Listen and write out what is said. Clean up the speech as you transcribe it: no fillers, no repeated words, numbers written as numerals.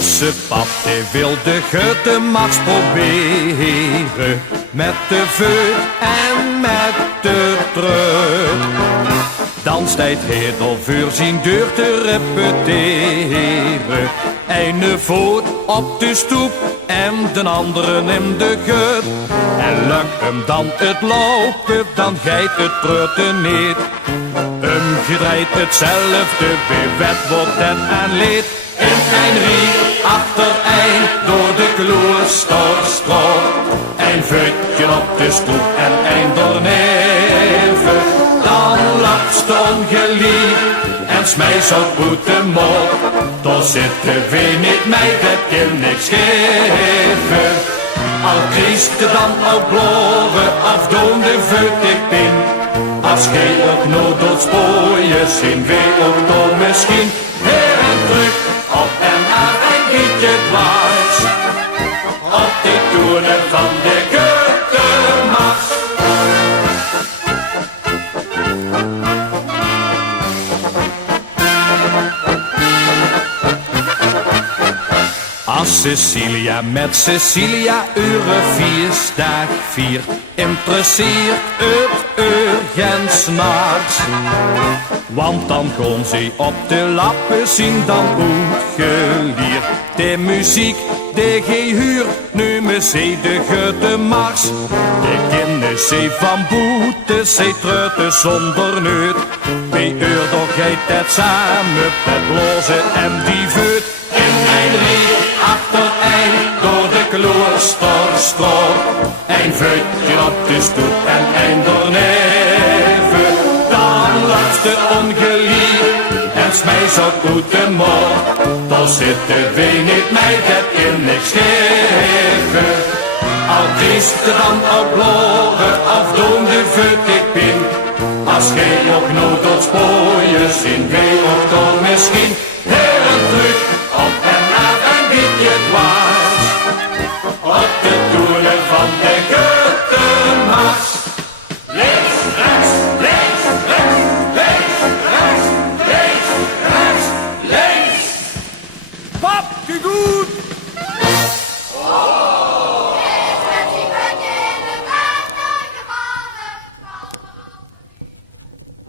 Ilse pap, die wil de guttemax proberen. Met de veut en met de trut. Dan stijt Hedel voor zijn deur te repeteren. Ene voet op de stoep en de andere in de gut. En lukt hem dan het lopen, dan geit het prutten niet. Gedraaid hetzelfde, bij wet wordt het en leed. In een rie, achterein, door de kloosterstraat. Een voetje op de stoep en een doorneven. Dan lacht de ongeliefd en smijt op de mond. Daar zitten we niet mee, dat kan niks geven. Al kiest dan ook bloren, of doen de voet ik bin. Als gij ook nood spooien, zien wij ook door misschien. Her en terug, op en aan een gietje dwars. Op de toeren van de Guttemax. Als Cecilia met Cecilia uren 4 interesseert het geen s'nachts. Want dan kon ze op de lappen zien dan uitgeleerd. De muziek, de gehuur, nu me ze de Guttemax. De kinderen ze van boete, ze treuten zonder neut. Bij doch heet het samen met blozen en die veut. In mijn rie, achterein, door de kloosterstraat. Een voetje op de stoep en een doorneven. Dan lacht de ongeliefd en smijt op de mond. Dan zitten we niet mee, dat kan niks geven. Al kiest er dan ook bloren, of doen de voet ik bin. Als gij ook nood tot spooien, zien wij ook dan misschien.